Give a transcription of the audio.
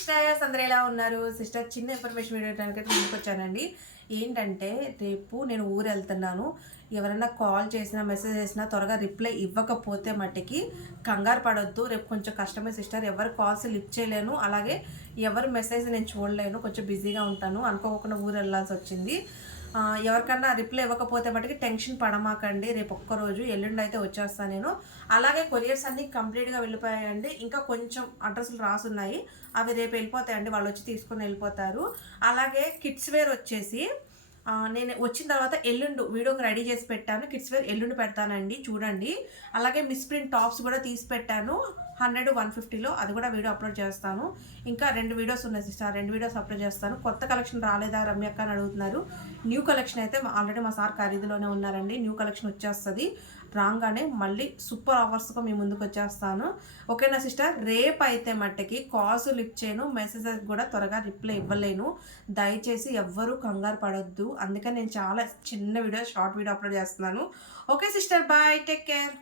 Sisters అందరూ ఎలా ఉన్నారు? సిస్టర్ చిన్న ఇన్ఫర్మేషన్ వీడియో అయితే ముందుకు వచ్చానండి. ఏంటంటే రేపు నేను ఊరు వెళ్తున్నాను. ఎవరైనా కాల్ చేసినా మెసేజ్ చేసినా త్వరగా రిప్లై ఇవ్వకపోతే మట్టికి కంగారు పడొద్దు. రేపు కొంచెం కష్టమే సిస్టర్. ఎవరు కాల్స్ లిఫ్ట్ చేయలేను, అలాగే ఎవరి మెసేజ్ నేను చూడలేను. కొంచెం బిజీగా ఉంటాను. అనుకోకుండా ఊరు వెళ్ళాల్సి వచ్చింది. ఎవరికన్నా రిప్లై ఇవ్వకపోతే మటుకి టెన్షన్ పడమాకండి. రేపు ఒక్కరోజు ఎల్లుండి అయితే వచ్చేస్తాను నేను. అలాగే కొరియర్స్ అన్నీ కంప్లీట్గా వెళ్ళిపోయాయండి. ఇంకా కొంచెం అడ్రస్లు రాసున్నాయి, అవి రేపు వెళ్ళిపోతాయండి. వాళ్ళు వచ్చి తీసుకొని వెళ్ళిపోతారు. అలాగే కిడ్స్ వేర్ వచ్చేసి నేను వచ్చిన తర్వాత ఎల్లుండి వీడియోకి రెడీ చేసి పెట్టాను. కిడ్స్ వేర్ ఎల్లుండి పెడతానండి, చూడండి. అలాగే మిస్ ప్రింట్ టాప్స్ కూడా తీసి పెట్టాను 100, 150లో. అది కూడా వీడియో అప్లోడ్ చేస్తాను. ఇంకా 2 వీడియోస్ ఉన్నాయి సిస్టర్, 2 వీడియోస్ అప్లోడ్ చేస్తాను. కొత్త కలెక్షన్ రాలేదా రమ్య అక్క అని అడుగుతున్నారు. న్యూ కలెక్షన్ అయితే ఆల్రెడీ మా సార్ ఖరీదులోనే ఉన్నారండి. న్యూ కలెక్షన్ వచ్చేస్తుంది. రాగానే మళ్ళీ సూపర్ ఆఫర్స్గా మీ ముందుకు వచ్చేస్తాను. ఓకేనా సిస్టర్? రేపు అయితే మట్టికి కాల్స్ లిఫ్ట్ చేయను, మెసేజెస్ కూడా త్వరగా రిప్లై ఇవ్వలేను. దయచేసి ఎవ్వరూ కంగారు పడొద్దు. అందుకని నేను చాలా చిన్న వీడియో, షార్ట్ వీడియో అప్లోడ్ చేస్తున్నాను. Okay sister, bye, take care.